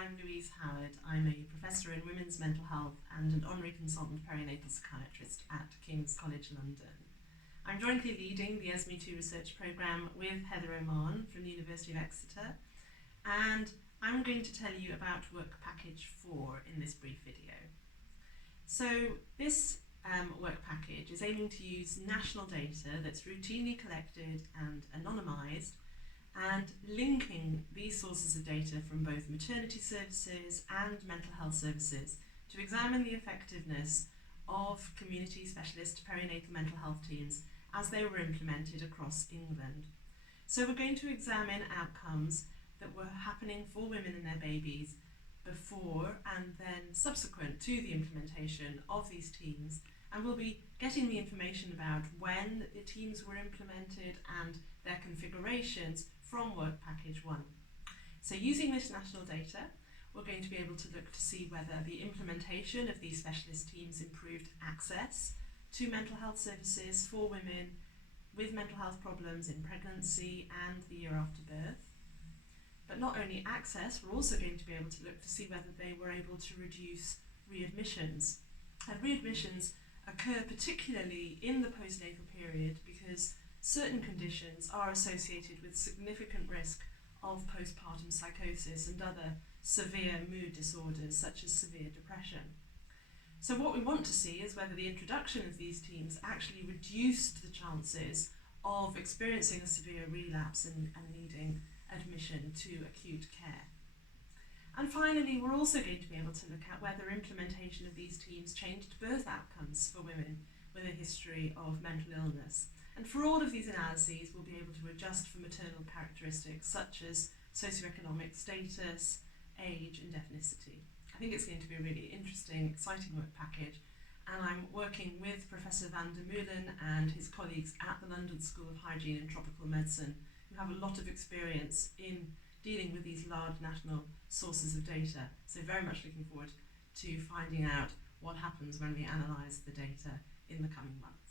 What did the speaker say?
I'm Louise Howard. I'm a professor in women's mental health and an honorary consultant perinatal psychiatrist at King's College London. I'm jointly leading the ESMI-II research programme with Heather Oman from the University of Exeter, and I'm going to tell you about work package 4 in this brief video. So this work package is aiming to use national data that's routinely collected and anonymised, and linking these sources of data from both maternity services and mental health services to examine the effectiveness of community specialist perinatal mental health teams as they were implemented across England. So we're going to examine outcomes that were happening for women and their babies before and then subsequent to the implementation of these teams, and we'll be getting the information about when the teams were implemented and their configurations from work package 1. So using this national data, we're going to be able to look to see whether the implementation of these specialist teams improved access to mental health services for women with mental health problems in pregnancy and the year after birth. But not only access, we're also going to be able to look to see whether they were able to reduce readmissions. And readmissions occur particularly in the postnatal period because certain conditions are associated with significant risk of postpartum psychosis and other severe mood disorders such as severe depression. So what we want to see is whether the introduction of these teams actually reduced the chances of experiencing a severe relapse and needing admission to acute care. And finally, we're also going to be able to look at whether implementation of these teams changed birth outcomes for women with a history of mental illness. And for all of these analyses, we'll be able to adjust for maternal characteristics such as socioeconomic status, age and ethnicity. I think it's going to be a really interesting, exciting work package, and I'm working with Professor van der Meulen and his colleagues at the London School of Hygiene and Tropical Medicine, who have a lot of experience in dealing with these large national sources of data. So very much looking forward to finding out what happens when we analyse the data in the coming months.